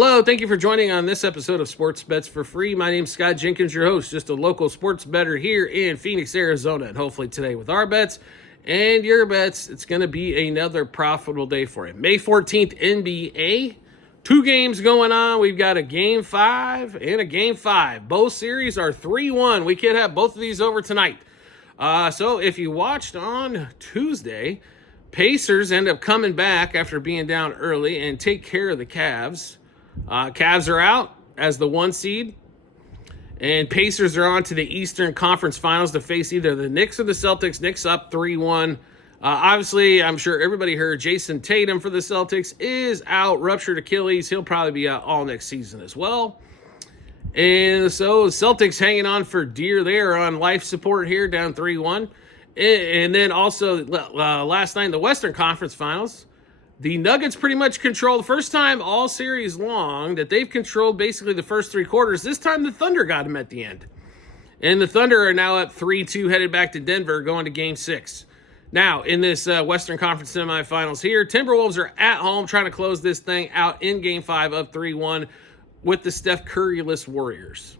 Hello, thank you for joining on this episode of Sports Bets for Free. My name's Scott Jenkins, your host, just a local sports bettor here in Phoenix, Arizona. And hopefully today with our bets and your bets, it's going to be another profitable day for you. May 14th, NBA. 2 games going on. We've got a Game 5 and a Game 5. Both series are 3-1. We could have both of these over tonight. So if you watched on Tuesday, Pacers end up coming back after being down early and take care of the Cavs. Cavs are out as the 1 seed, and Pacers are on to the Eastern Conference Finals to face either the Knicks or the Celtics. Knicks up 3-1. Obviously, I'm sure everybody heard Jason Tatum for the Celtics is out, ruptured Achilles. He'll probably be out all next season as well. And so Celtics hanging on for dear there on life support here, down 3-1. And then also last night in the Western Conference Finals, the Nuggets pretty much controlled the first time all series long that they've controlled basically the first 3 quarters. This time the Thunder got them at the end. And the Thunder are now up 3-2, headed back to Denver, going to Game 6. Now, in this Western Conference semifinals here, Timberwolves are at home trying to close this thing out in Game 5 up 3-1 with the Steph Curry-less Warriors.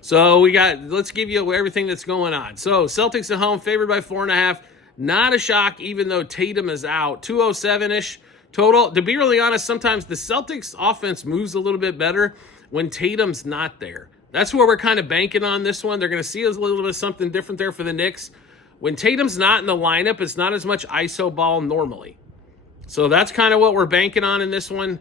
So let's give you everything that's going on. So Celtics at home, favored by 4.5. Not a shock, even though Tatum is out. 207-ish. Total, to be really honest, sometimes the Celtics offense moves a little bit better when Tatum's not there. That's where we're kind of banking on this one. They're going to see a little bit of something different there for the Knicks. When Tatum's not in the lineup, it's not as much ISO ball normally. So that's kind of what we're banking on in this one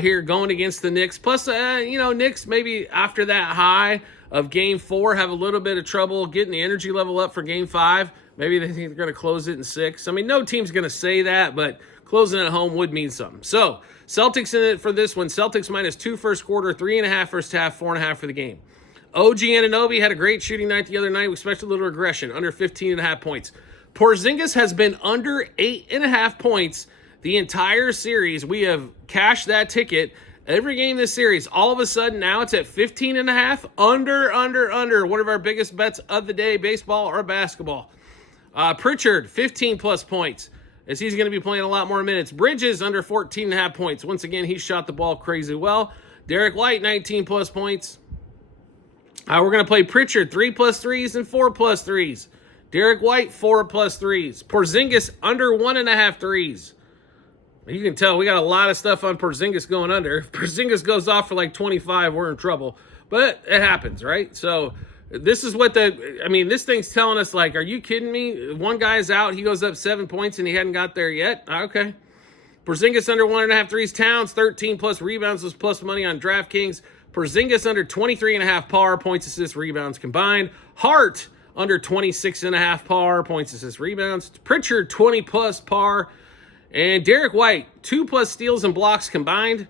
here going against the Knicks. Plus, Knicks maybe after that high of Game 4 have a little bit of trouble getting the energy level up for Game 5. Maybe they think they're going to close it in 6. I mean, no team's going to say that, but closing at home would mean something. So, Celtics in it for this one. Celtics -2 first quarter, 3.5 first half, 4.5 for the game. OG Anunoby had a great shooting night the other night. We expect a little regression, under 15.5 points. Porzingis has been under 8.5 points the entire series. We have cashed that ticket every game this series. All of a sudden, now it's at 15.5. Under. One of our biggest bets of the day, baseball or basketball. Pritchard, 15-plus points, as he's going to be playing a lot more minutes. Bridges, under 14.5 points. Once again, he shot the ball crazy well. Derek White, 19-plus points. We're going to play Pritchard, 3+ threes and 4+ threes. Derek White, 4+ threes. Porzingis, under 1.5 threes. You can tell we got a lot of stuff on Porzingis going under. If Porzingis goes off for like 25, we're in trouble. But it happens, right? So this is what this thing's telling us, like, are you kidding me? One guy's out, he goes up 7 points and he hadn't got there yet? Okay. Porzingis under 1.5 threes. Towns, 13+ rebounds was plus money on DraftKings. Porzingis under 23.5 par, points, assists, rebounds combined. Hart under 26.5 par, points, assists, rebounds. Pritchard, 20+ par. And Derek White, 2+ steals and blocks combined.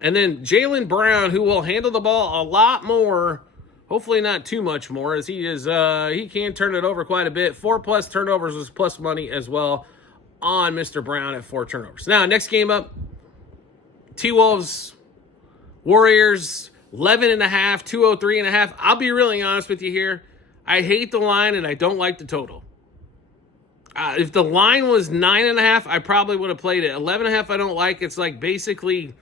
And then Jaylen Brown, who will handle the ball a lot more, hopefully not too much more, as he can turn it over quite a bit. 4+ turnovers was plus money as well on Mr. Brown at 4 turnovers. Now, next game up, T-Wolves, Warriors, 11.5, 203.5. I'll be really honest with you here. I hate the line and I don't like the total. If the line was 9.5, I probably would have played it. 11.5, I don't like. It's like basically,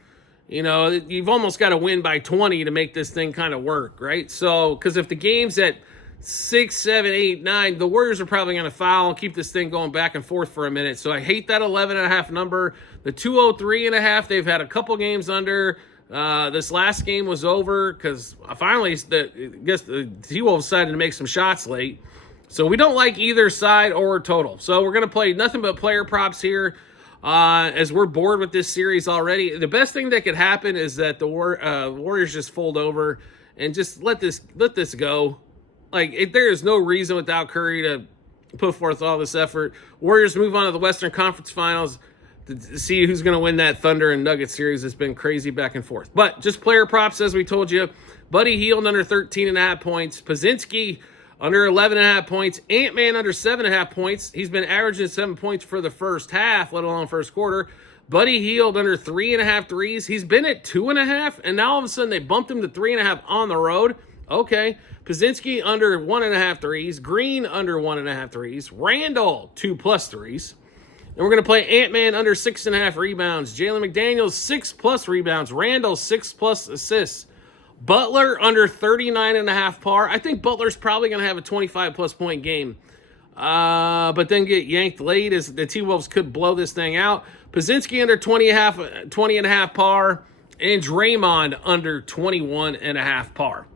you've almost got to win by 20 to make this thing kind of work, right? So, because if the game's at 6, 7, 8, 9, the Warriors are probably going to foul and keep this thing going back and forth for a minute. So I hate that 11.5 number. The 203.5, they've had a couple games under. This last game was over because finally, the T-Wolves decided to make some shots late. So we don't like either side or total. So we're going to play nothing but player props here as we're bored with this series already. The best thing that could happen is that the Warriors just fold over and just let this go. Like, there is no reason without Curry to put forth all this effort. Warriors move on to the Western Conference Finals to see who's going to win that Thunder and Nuggets series. It's been crazy back and forth. But just player props, as we told you. Buddy Hield under 13.5 points. Pazinski under 11.5 points. Ant-Man under 7.5 points. He's been averaging 7 points for the first half, let alone first quarter. Buddy Hield under 3.5 threes. He's been at 2.5, and now all of a sudden they bumped him to 3.5 on the road. Okay. Pazinski under 1.5 threes. Green under 1.5 threes. Randall 2+ threes. And we're going to play Ant-Man under 6.5 rebounds. Jalen McDaniels, 6+ rebounds. Randall, 6+ assists. Butler under 39.5 par. I think Butler's probably going to have a 25+ point game. But then get yanked late as the T-Wolves could blow this thing out. Pazinski under 20.5 par. And Draymond under 21.5 par.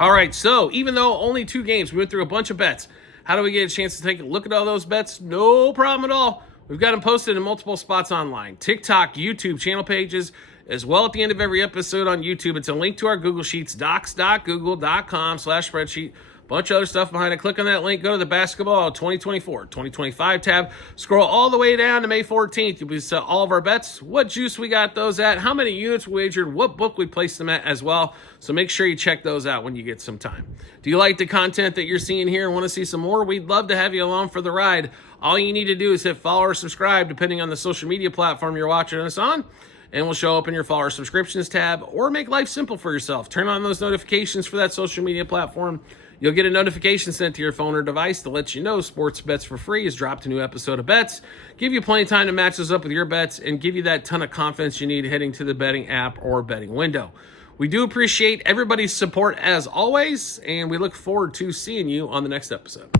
All right, so even though only 2 games, we went through a bunch of bets. How do we get a chance to take a look at all those bets? No problem at all. We've got them posted in multiple spots online. TikTok, YouTube channel pages, as well at the end of every episode on YouTube. It's a link to our Google Sheets, docs.google.com/spreadsheet. Bunch of other stuff behind it. Click on that link. Go to the basketball 2024-2025 tab. Scroll all the way down to May 14th. You'll see all of our bets, what juice we got those at, how many units we wagered, what book we placed them at as well. So make sure you check those out when you get some time. Do you like the content that you're seeing here and want to see some more? We'd love to have you along for the ride. All you need to do is hit follow or subscribe, depending on the social media platform you're watching us on. And we'll show up in your follower subscriptions tab, or make life simple for yourself. Turn on those notifications for that social media platform. You'll get a notification sent to your phone or device to let you know Sports Bets for Free has dropped a new episode of bets. Give you plenty of time to match those up with your bets and give you that ton of confidence you need heading to the betting app or betting window. We do appreciate everybody's support as always, and we look forward to seeing you on the next episode.